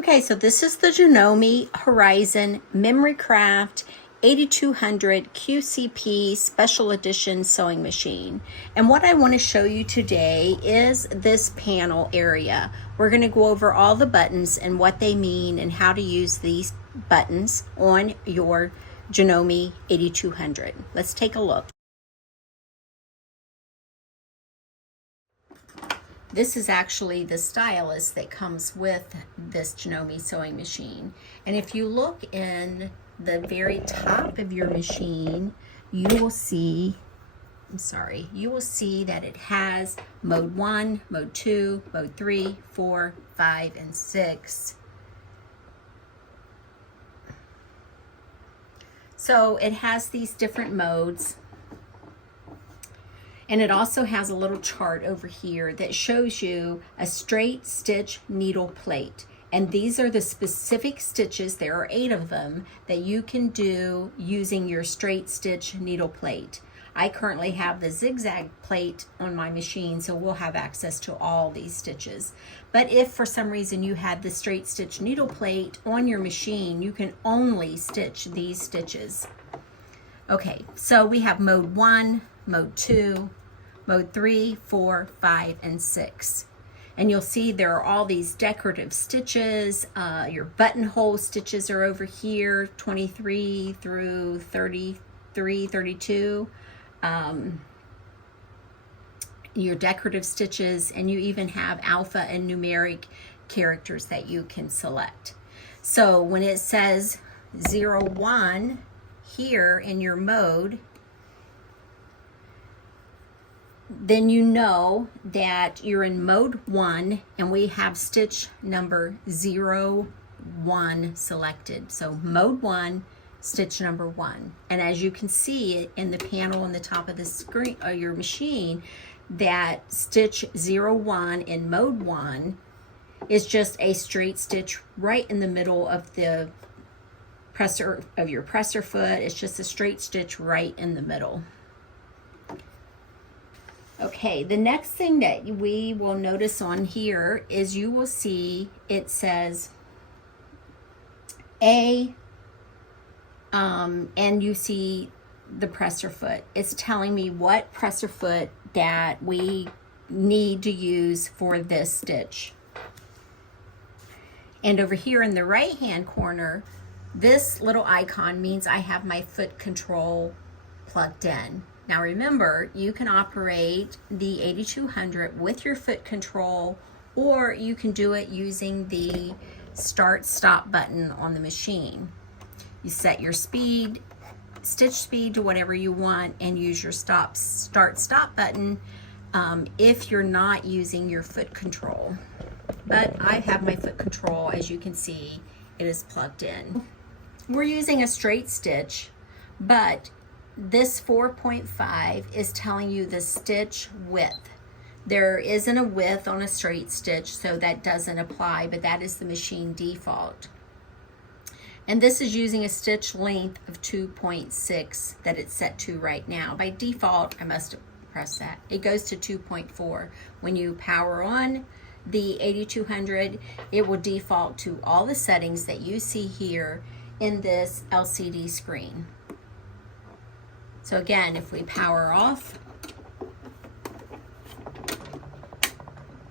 Okay, so this is the Janome Horizon Memory Craft 8200 QCP Special Edition sewing machine. And what I want to show you today is this panel area. We're going to go over all the buttons and what they mean and how to use these buttons on your Janome 8200. Let's take a look. This is actually the stylus that comes with this Janome sewing machine. And if you look in the very top of your machine, you will see, you will see that it has mode 1, mode 2, mode 3, 4, 5, and 6. So it has these different modes. And it also has a little chart over here that shows you a straight stitch needle plate. And these are the specific stitches, there are 8 of them, that you can do using your straight stitch needle plate. I currently have the zigzag plate on my machine, so we'll have access to all these stitches. But if for some reason you had the straight stitch needle plate on your machine, you can only stitch these stitches. Okay, so we have mode 1, mode 2, mode 3, 4, 5, and 6. And you'll see there are all these decorative stitches. Your buttonhole stitches are over here, 23 through 33, 32. Your decorative stitches, and you even have alpha and numeric characters that you can select. So when it says 0, 1 here in your mode, then you know that you're in mode 1 and we have stitch number 0, 1 selected. So mode 1, stitch number 1. And as you can see it in the panel on the top of the screen of your machine, that stitch 0, 1 in mode 1 is just a straight stitch right in the middle of the presser of your presser foot. It's just a straight stitch right in the middle. Okay, the next thing that we will notice on here is you will see it says A, and you see the presser foot. It's telling me what presser foot that we need to use for this stitch. And over here in the right hand corner, this little icon means I have my foot control plugged in. Now remember, you can operate the 8200 with your foot control, or you can do it using the start-stop button on the machine. You set your speed, stitch speed to whatever you want, and use your start-stop button if you're not using your foot control. But I have my foot control, as you can see, it is plugged in. We're using a straight stitch, but this 4.5 is telling you the stitch width. There isn't a width on a straight stitch, so that doesn't apply, but that is the machine default. And this is using a stitch length of 2.6 that it's set to right now. By default, I must have pressed that. It goes to 2.4. When you power on the 8200, it will default to all the settings that you see here in this LCD screen. So again, if we power off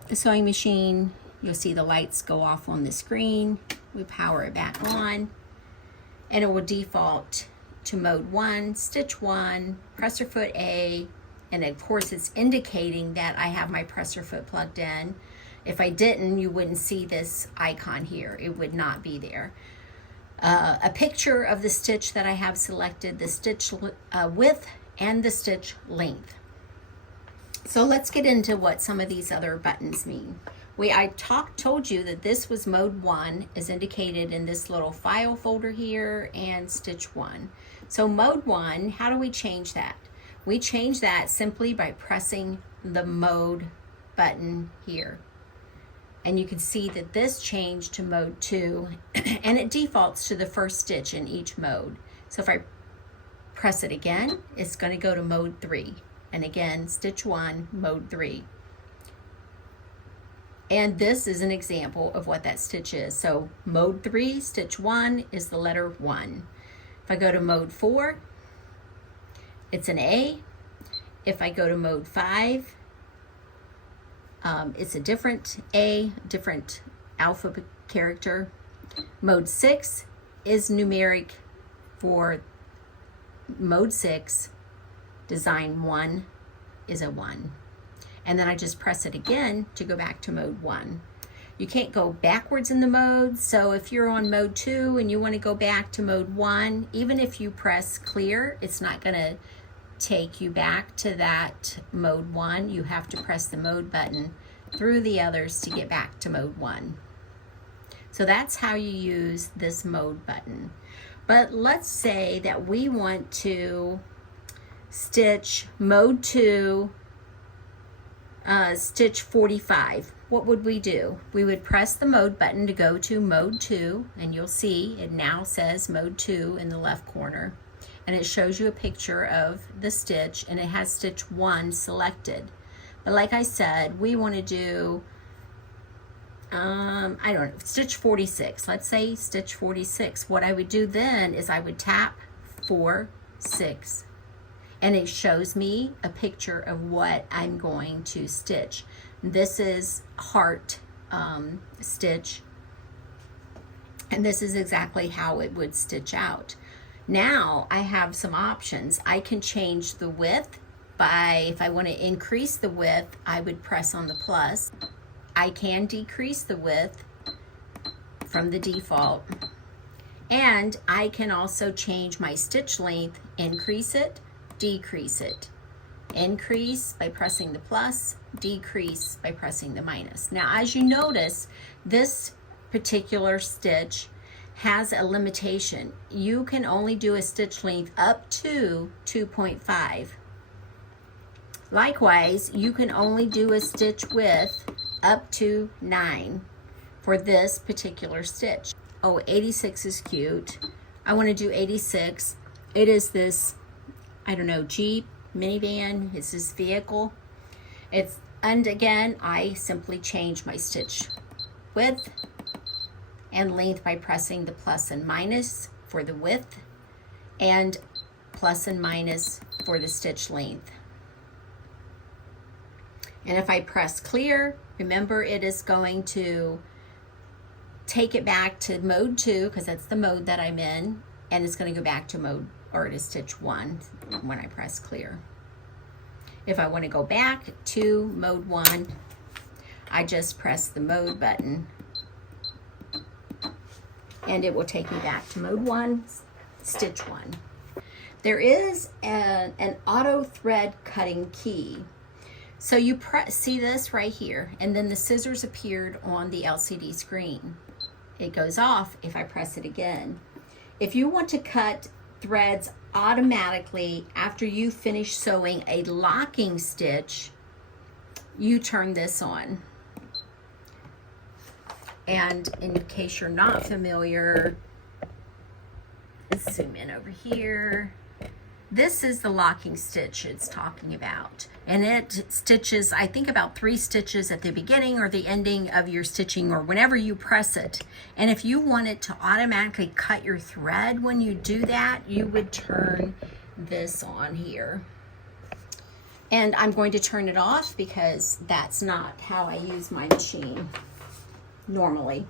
the sewing machine, you'll see the lights go off on the screen. We power it back on, and it will default to mode 1, stitch 1, presser foot A, and of course it's indicating that I have my presser foot plugged in. If I didn't, you wouldn't see this icon here. It would not be there. A picture of the stitch that I have selected, the stitch width and the stitch length. So let's get into what some of these other buttons mean. I told you that this was mode 1, is indicated in this little file folder here, and stitch 1. So mode 1, how do we change that? We change that simply by pressing the mode button here. And you can see that this changed to mode 2, and it defaults to the first stitch in each mode. So if I press it again, it's going to go to mode 3. And again, stitch 1, mode 3. And this is an example of what that stitch is. So mode 3, stitch 1 is the letter 1. If I go to mode 4, it's an A. If I go to mode 5, it's a different A, different alphabet character. Mode 6 is numeric for mode 6. Design 1 is a 1. And then I just press it again to go back to mode 1. You can't go backwards in the modes, so if you're on mode 2 and you want to go back to mode 1, even if you press clear, it's not going to take you back to that mode 1. You have to press the mode button through the others to get back to mode 1. So that's how you use this mode button. But let's say that we want to stitch mode 2, stitch 45. What would we do? We would press the mode button to go to mode 2, and you'll see it now says mode 2 in the left corner, and it shows you a picture of the stitch, and it has stitch 1 selected. But like I said, we want to do I don't know, stitch 46. Let's say stitch 46. What I would do then is I would tap 4, 6, and it shows me a picture of what I'm going to stitch. This is heart stitch, and this is exactly how it would stitch out. Now I have some options. I can change the width by, if I want to increase the width, I would press on the plus. I can decrease the width from the default, and I can also change my stitch length, increase it, decrease it. Increase by pressing the plus, decrease by pressing the minus. Now, as you notice, this particular stitch has a limitation. You can only do a stitch length up to 2.5. Likewise, you can only do a stitch width up to 9 for this particular stitch. Oh, 86 is cute. I want to do 86. It is this, I don't know, Jeep, minivan. It's this vehicle. And again, I simply change my stitch width and length by pressing the plus and minus for the width and plus and minus for the stitch length. And if I press clear, remember it is going to take it back to mode 2 because that's the mode that I'm in, and it's going to go back to mode, or to stitch 1 when I press clear. If I want to go back to mode 1, I just press the mode button and it will take me back to mode 1, stitch 1. There is an auto thread cutting key. So you see this right here, and then the scissors appeared on the LCD screen. It goes off if I press it again. If you want to cut threads automatically after you finish sewing a locking stitch, you turn this on. And in case you're not familiar, let's zoom in over here. This is the locking stitch it's talking about. And it stitches, I think, about 3 stitches at the beginning or the ending of your stitching, or whenever you press it. And if you want it to automatically cut your thread when you do that, you would turn this on here. And I'm going to turn it off because that's not how I use my machine normally.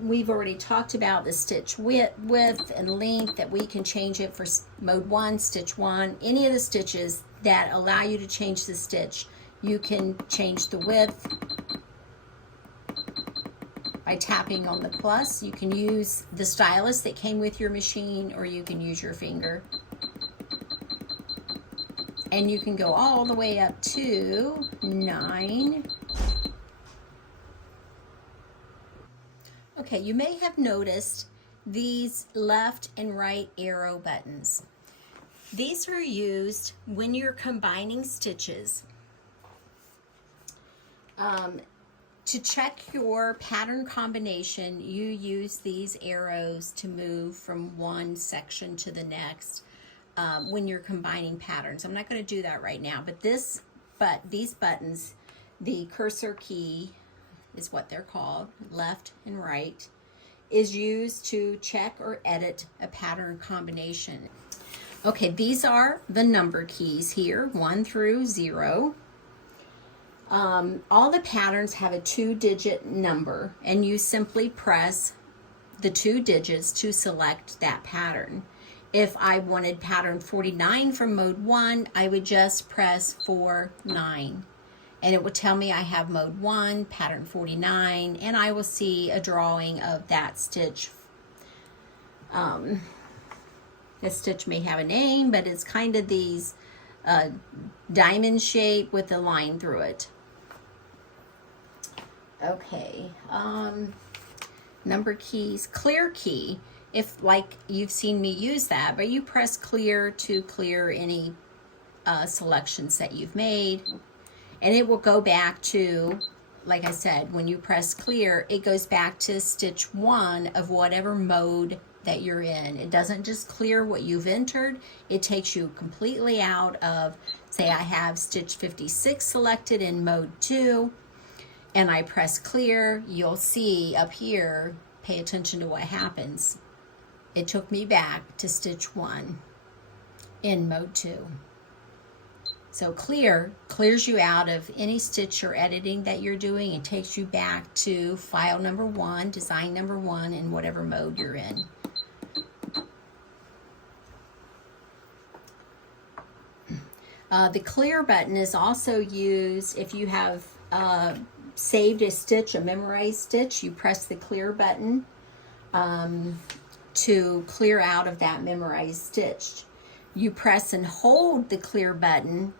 We've already talked about the stitch width and length, that we can change it for mode 1, stitch 1. Any of the stitches that allow you to change the stitch, you can change the width by tapping on the plus. You can use the stylus that came with your machine, or you can use your finger. And you can go all the way up to 9. Okay, you may have noticed these left and right arrow buttons. These are used when you're combining stitches. To check your pattern combination, you use these arrows to move from one section to the next when you're combining patterns. I'm not going to do that right now, but these buttons the cursor key is what they're called, left and right, is used to check or edit a pattern combination. Okay, these are the number keys here, 1 through 0. All the patterns have a 2-digit number, and you simply press the 2 digits to select that pattern. If I wanted pattern 49 from mode 1, I would just press 49. And it will tell me I have mode 1, pattern 49, and I will see a drawing of that stitch. This stitch may have a name, but it's kind of these diamond shape with a line through it. Okay, number keys, clear key. If, like, you've seen me use that, but you press clear to clear any selections that you've made. And it will go back to, like I said, when you press clear, it goes back to stitch 1 of whatever mode that you're in. It doesn't just clear what you've entered. It takes you completely out of, say I have stitch 56 selected in mode 2, and I press clear, you'll see up here, pay attention to what happens. It took me back to stitch 1 in mode 2. So clear clears you out of any stitch or editing that you're doing and takes you back to file number 1, design number 1, in whatever mode you're in. The clear button is also used if you have saved a stitch, a memorized stitch. You press the clear button to clear out of that memorized stitch. You press and hold the clear button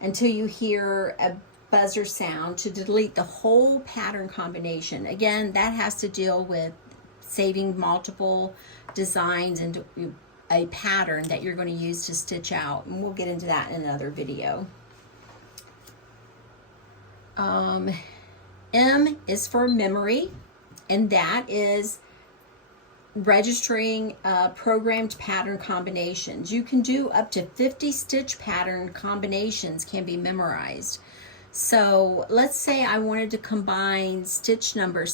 until you hear a buzzer sound to delete the whole pattern combination. Again, that has to deal with saving multiple designs into a pattern that you're going to use to stitch out, and we'll get into that in another video. M is for memory, and that is registering programmed pattern combinations. You can do up to 50 stitch pattern combinations can be memorized. So let's say I wanted to combine stitch number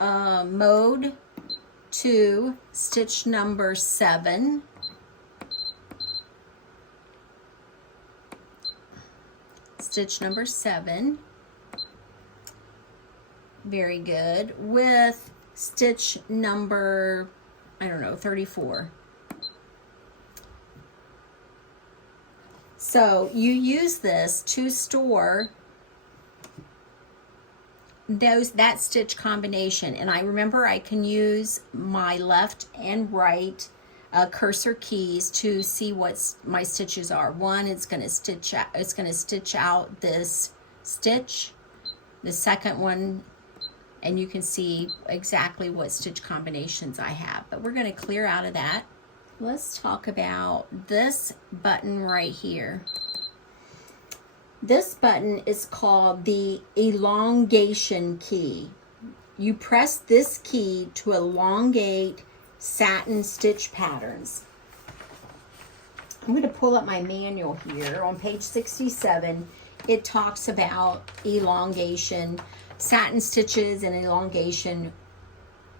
mode 2, stitch number 7, stitch number 7, very good, with stitch number, I don't know, 34. So you use this to store that stitch combination, and I remember I can use my left and right cursor keys to see what my stitches are. One, it's going to stitch out, this stitch. The second one, and you can see exactly what stitch combinations I have. But we're going to clear out of that. Let's talk about this button right here. This button is called the elongation key. You press this key to elongate satin stitch patterns. I'm going to pull up my manual here. On page 67, it talks about elongation, satin stitches, and elongation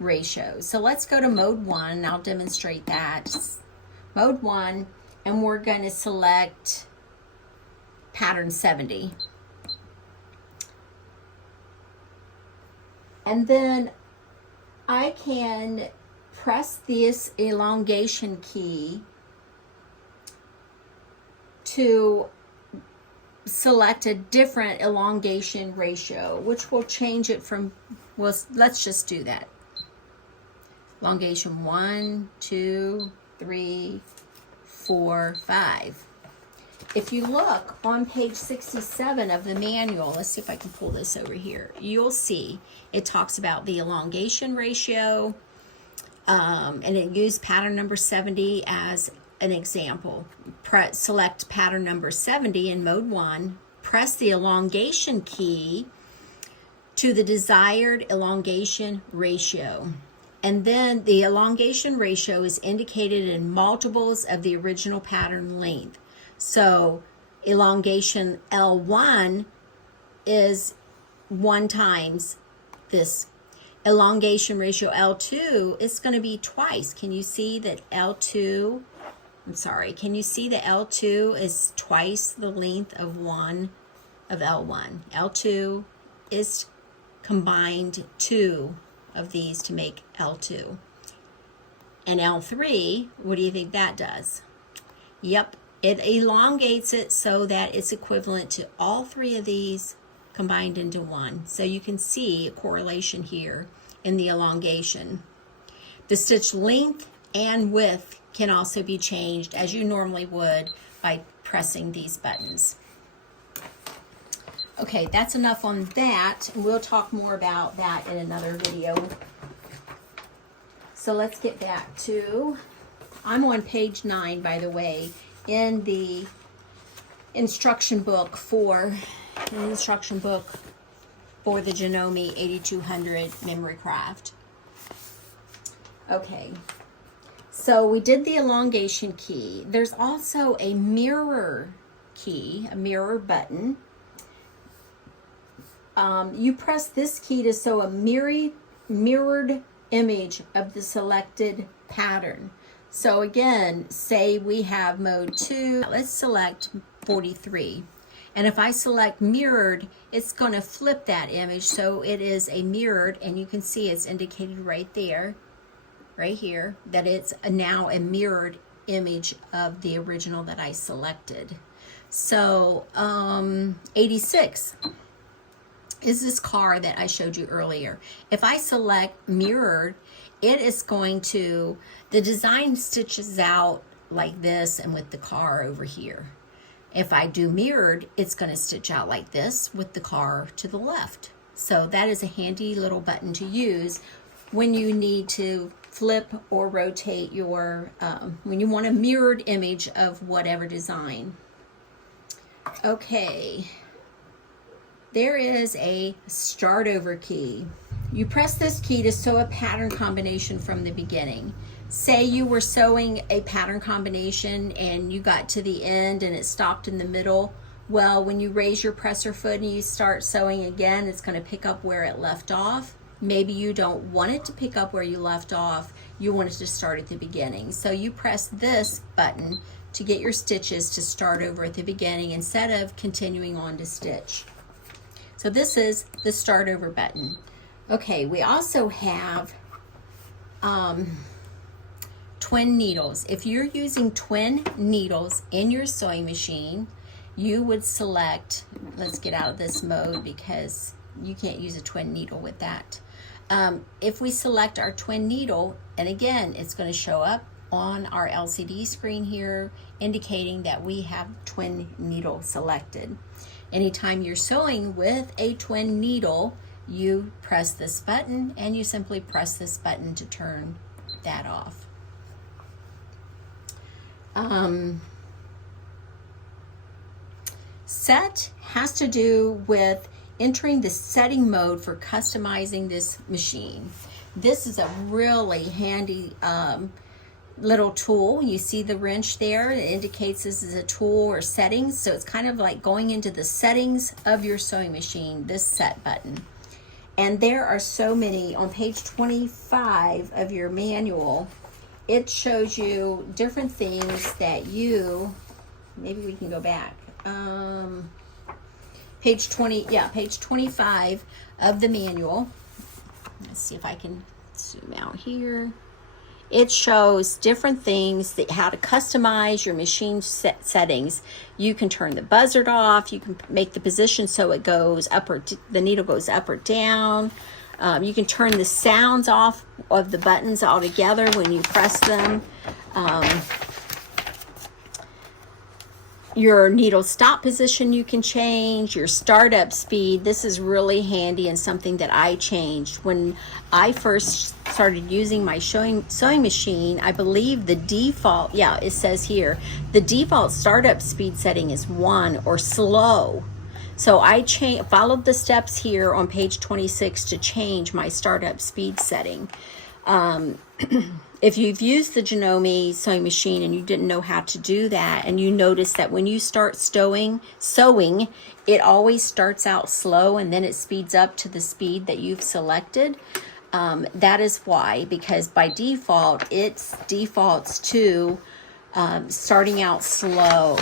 ratios. So let's go to mode 1, and I'll demonstrate that. Mode 1, and we're going to select pattern 70. And then I can press this elongation key to select a different elongation ratio, which will change it from, well, let's just do that. Elongation 1, 2, 3, 4, 5. If you look on page 67 of the manual, let's see if I can pull this over here, you'll see it talks about the elongation ratio, and it used pattern number 70 as an example. Select pattern number 70 in mode 1, press the elongation key to the desired elongation ratio. And then the elongation ratio is indicated in multiples of the original pattern length. So elongation L1 is 1 times this elongation ratio L2 is going to be twice. Can you see that L2, I'm sorry, can you see that L2 is twice the length of L1? L2 is combined 2 of these to make L2. And L3, what do you think that does? Yep, it elongates it so that it's equivalent to all 3 of these combined into 1. So you can see a correlation here in the elongation. The stitch length and width can also be changed as you normally would by pressing these buttons. Okay, that's enough on that. We'll talk more about that in another video. So let's get back to, I'm on page 9, by the way, in the instruction book for the Janome 8200 Memory Craft. Okay, so we did the elongation key. There's also a mirror key, a mirror button. You press this key to sew a mirrored image of the selected pattern. So again, say we have mode 2, let's select 43. And if I select mirrored, it's going to flip that image so it is a mirrored, and you can see it's indicated right there, right here, that it's now a mirrored image of the original that I selected. So 86 is this car that I showed you earlier. If I select mirrored, it is going to, the design stitches out like this and with the car over here. If I do mirrored, it's going to stitch out like this with the car to the left. So that is a handy little button to use when you need to flip or rotate your, when you want a mirrored image of whatever design. Okay. There is a start over key. You press this key to sew a pattern combination from the beginning. Say you were sewing a pattern combination and you got to the end and it stopped in the middle. Well, when you raise your presser foot and you start sewing again, it's going to pick up where it left off. Maybe you don't want it to pick up where you left off. You want it to start at the beginning. So you press this button to get your stitches to start over at the beginning instead of continuing on to stitch. So this is the start over button. Okay, we also have twin needles. If you're using twin needles in your sewing machine, you would select, let's get out of this mode because you can't use a twin needle with that. If we select our twin needle, and again, it's going to show up on our LCD screen here, indicating that we have twin needle selected. Anytime you're sewing with a twin needle, you press this button and you simply press this button to turn that off. Set has to do with entering the setting mode for customizing this machine. This is a really handy little tool. You see the wrench there, it indicates this is a tool or settings. So it's kind of like going into the settings of your sewing machine, this set button. And there are so many. On page 25 of your manual, it shows you different things that you, maybe we can go back. Page 25 of the manual. Let's see if I can zoom out here. It shows different things, that how to customize your machine settings. You can turn the buzzard off. You can make the position so it goes up or the needle goes up or down. You can turn the sounds off of the buttons altogether when you press them. Your needle stop position you can change, your startup speed. This is really handy and something that I changed. When I first started using my sewing machine, I believe the default, yeah, it says here, the default startup speed setting is 1 or slow. So I followed the steps here on page 26 to change my startup speed setting. If you've used the Janome sewing machine and you didn't know how to do that, and you notice that when you start sewing, it always starts out slow and then it speeds up to the speed that you've selected. That is why, because by default, it defaults to starting out slow.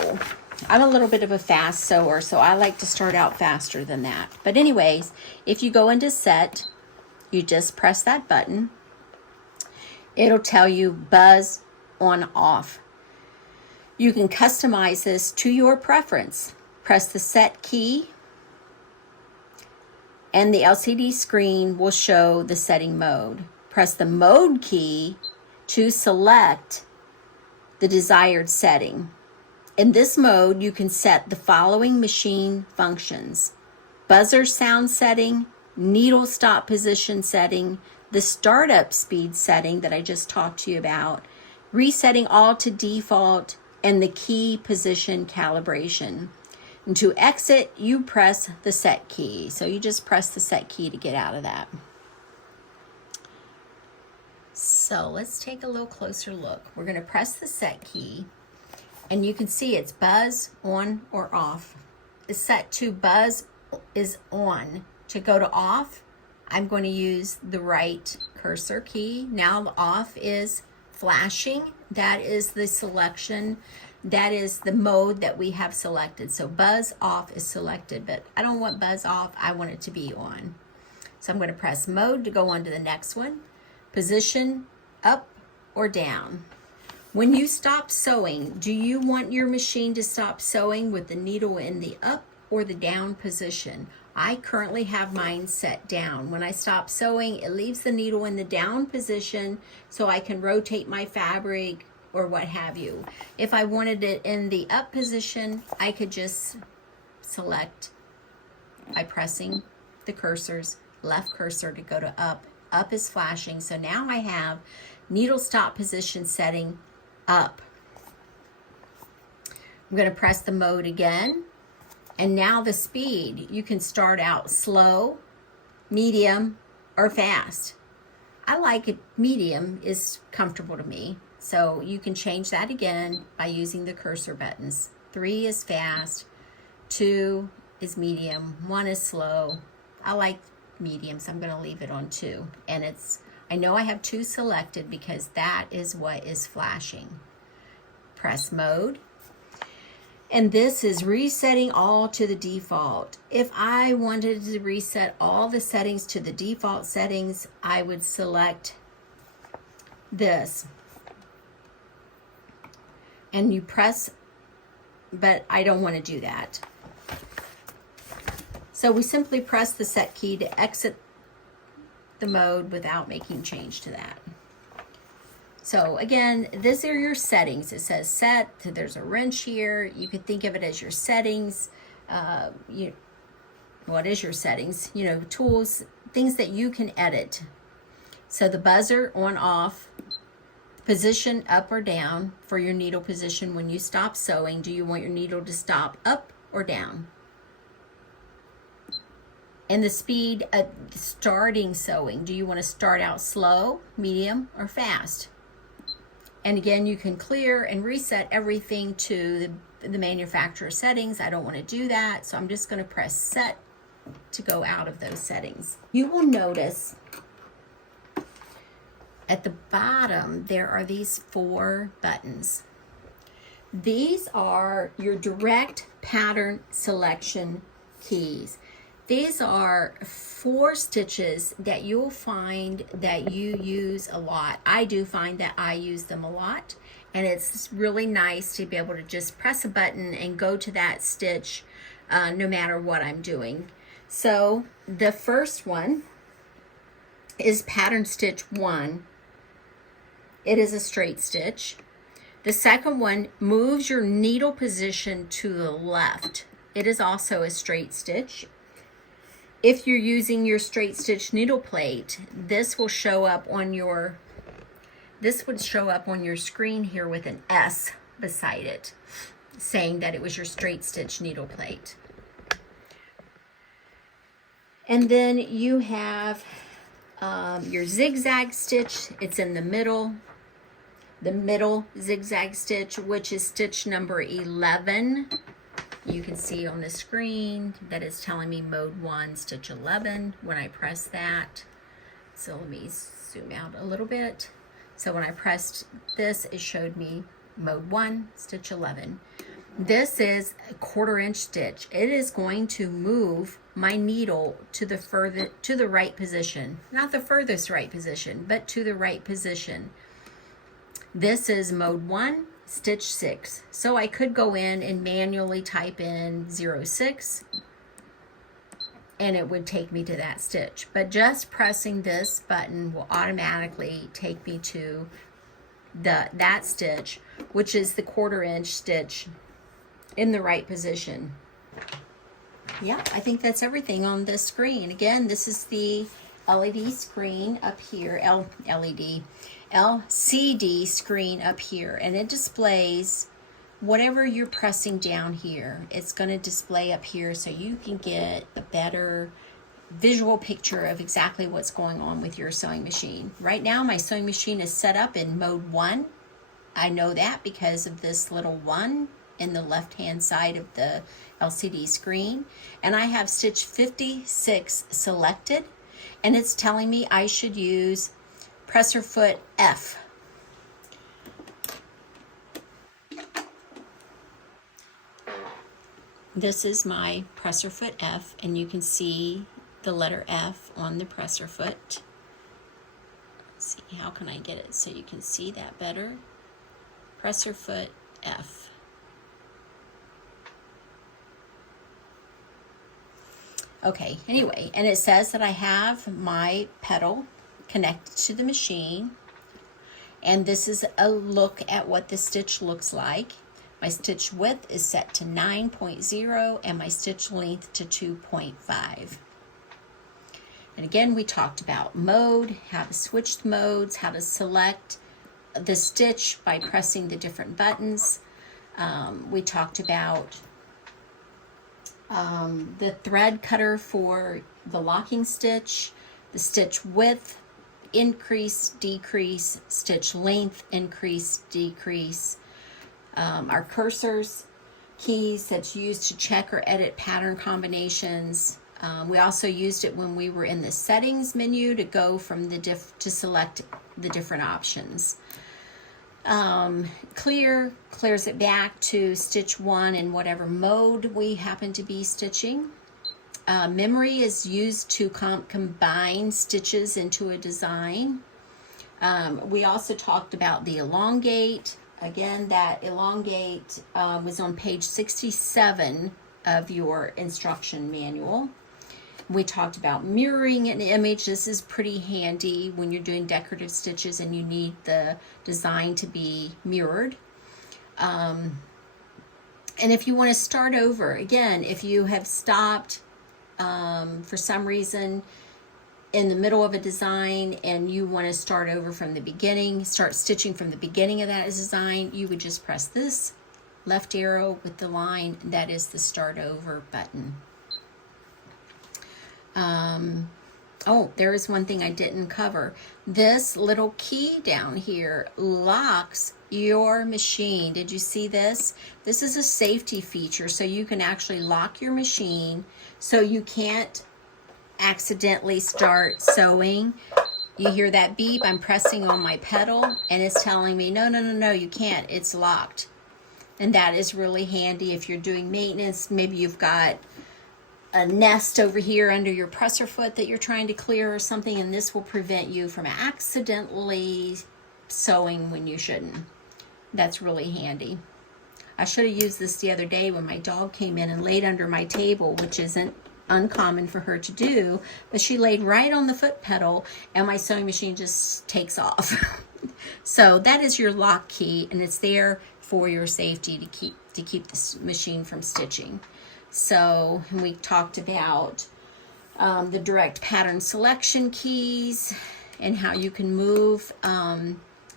I'm a little bit of a fast sewer, so I like to start out faster than that. But anyways, if you go into set, you just press that button. It'll tell you buzz on off. You can customize this to your preference. Press the set key and the LCD screen will show the setting mode. Press the mode key to select the desired setting. In this mode, you can set the following machine functions: buzzer sound setting, needle stop position setting, the startup speed setting that I just talked to you about, resetting all to default, and the key position calibration. And to exit, you press the set key. So you just press the set key to get out of that. So let's take a little closer look. We're going to press the set key, and you can see it's buzz on or off. It's set to buzz is on. To go to off, I'm going to use the right cursor key. Now the off is flashing. That is the selection. That is the mode that we have selected. So buzz off is selected, but I don't want buzz off. I want it to be on. So I'm going to press mode to go on to the next one. Position up or down. When you stop sewing, do you want your machine to stop sewing with the needle in the up or the down position? I currently have mine set down. When I stop sewing, it leaves the needle in the down position so I can rotate my fabric or what have you. If I wanted it in the up position, I could just select by pressing the cursors, left cursor to go to up. Up is flashing, so now I have needle stop position setting up. I'm going to press the mode again. And now the speed, you can start out slow, medium, or fast. I like it, medium is comfortable to me. So you can change that again by using the cursor buttons. 3 is fast, 2 is medium, 1 is slow. I like medium, so I'm going to leave it on 2. And I know I have 2 selected because that is what is flashing. Press mode. And this is resetting all to the default. If I wanted to reset all the settings to the default settings, I would select this. And you press, but I don't want to do that. So we simply press the set key to exit the mode without making change to that. So again, these are your settings. It says set, there's a wrench here. You could think of it as your settings. What is your settings? You know, tools, things that you can edit. So the buzzer on off, position up or down for your needle position when you stop sewing. Do you want your needle to stop up or down? And the speed of starting sewing. Do you want to start out slow, medium, or fast? And again, you can clear and reset everything to the manufacturer settings. I don't want to do that, so I'm just going to press set to go out of those settings. You will notice at the bottom there are these 4 buttons. These are your direct pattern selection keys. These are 4 stitches that you'll find that you use a lot. I do find that I use them a lot, and it's really nice to be able to just press a button and go to that stitch no matter what I'm doing. So the first one is pattern stitch 1. It is a straight stitch. The second one moves your needle position to the left. It is also a straight stitch. If you're using your straight stitch needle plate, this would show up on your screen here with an S beside it, saying that it was your straight stitch needle plate. And then you have your zigzag stitch, it's in the middle zigzag stitch, which is stitch number 11. You can see on the screen that it's telling me mode 1, stitch 11 when I press that. So let me zoom out a little bit. So when I pressed this, it showed me mode 1, stitch 11. This is a 1/4 inch stitch. It is going to move my needle to the right position. Not the furthest right position, but to the right position. This is mode 1, stitch 6. So I could go in and manually type in 06 and it would take me to that stitch. But just pressing this button will automatically take me to that stitch, which is the 1/4 inch stitch in the right position. Yeah, I think that's everything on this screen. Again, this is the LED screen up here, LCD screen up here, and it displays whatever you're pressing down here. It's going to display up here so you can get a better visual picture of exactly what's going on with your sewing machine. Right now, my sewing machine is set up in mode 1. I know that because of this little 1 in the left-hand side of the LCD screen. And I have stitch 56 selected, and it's telling me I should use presser foot F. This is my presser foot F, and you can see the letter F on the presser foot. Let's see, how can I get it so you can see that better? Presser foot F. Okay, anyway, and it says that I have my pedal connected to the machine, and this is a look at what the stitch looks like. My stitch width is set to 9.0 and my stitch length to 2.5. And again, we talked about mode, how to switch the modes, how to select the stitch by pressing the different buttons. We talked about the thread cutter for the locking stitch, the stitch width, increase, decrease, stitch length, increase, decrease. Our cursors, keys that's used to check or edit pattern combinations. We also used it when we were in the settings menu to go from to select the different options. Clear clears it back to stitch 1 in whatever mode we happen to be stitching. Memory is used to combine stitches into a design. We also talked about the elongate. Again, that elongate was on page 67 of your instruction manual. We talked about mirroring an image. This is pretty handy when you're doing decorative stitches and you need the design to be mirrored. And if you want to start over, again, if you have stopped for some reason in the middle of a design and you want to start over from the beginning, start stitching from the beginning of that design, you would just press this left arrow with the line. That is the start over button. Oh, there is one thing I didn't cover. This little key down here locks your machine. Did you see this? This is a safety feature, so you can actually lock your machine so you can't accidentally start sewing. You hear that beep, I'm pressing on my pedal and it's telling me no, you can't, it's locked. And that is really handy if you're doing maintenance. Maybe you've got a nest over here under your presser foot that you're trying to clear or something, and this will prevent you from accidentally sewing when you shouldn't. That's really handy. I should have used this the other day when my dog came in and laid under my table, which isn't uncommon for her to do, but she laid right on the foot pedal and my sewing machine just takes off. So that is your lock key, and it's there for your safety to keep this machine from stitching. So we talked about the direct pattern selection keys and how you can move,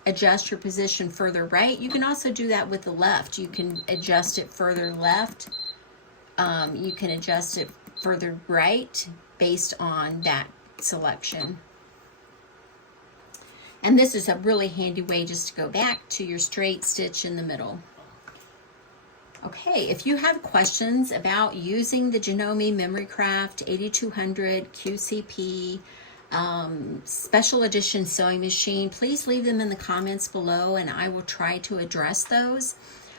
adjust your position further right. You can also do that with the left. You can adjust it further left. You can adjust it further right based on that selection. And this is a really handy way just to go back to your straight stitch in the middle. Okay, if you have questions about using the Janome Memory Craft 8200 QCP special edition sewing machine, please leave them in the comments below and I will try to address those.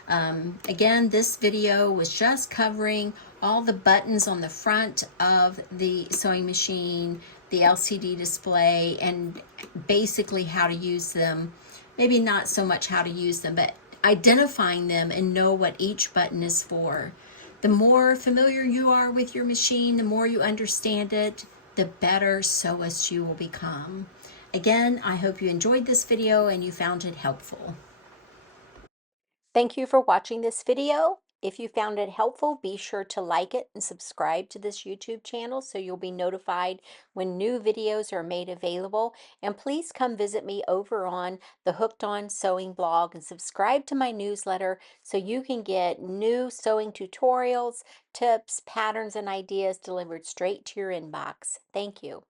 Again, this video was just covering all the buttons on the front of the sewing machine, the LCD display, and basically how to use them. Maybe not so much how to use them, but identifying them and know what each button is for. The more familiar you are with your machine, the more you understand it, the better sewist you will become. Again, I hope you enjoyed this video and you found it helpful. Thank you for watching this video. If you found it helpful, be sure to like it and subscribe to this YouTube channel so you'll be notified when new videos are made available. And please come visit me over on the Hooked On Sewing blog and subscribe to my newsletter so you can get new sewing tutorials, tips, patterns, and ideas delivered straight to your inbox. Thank you.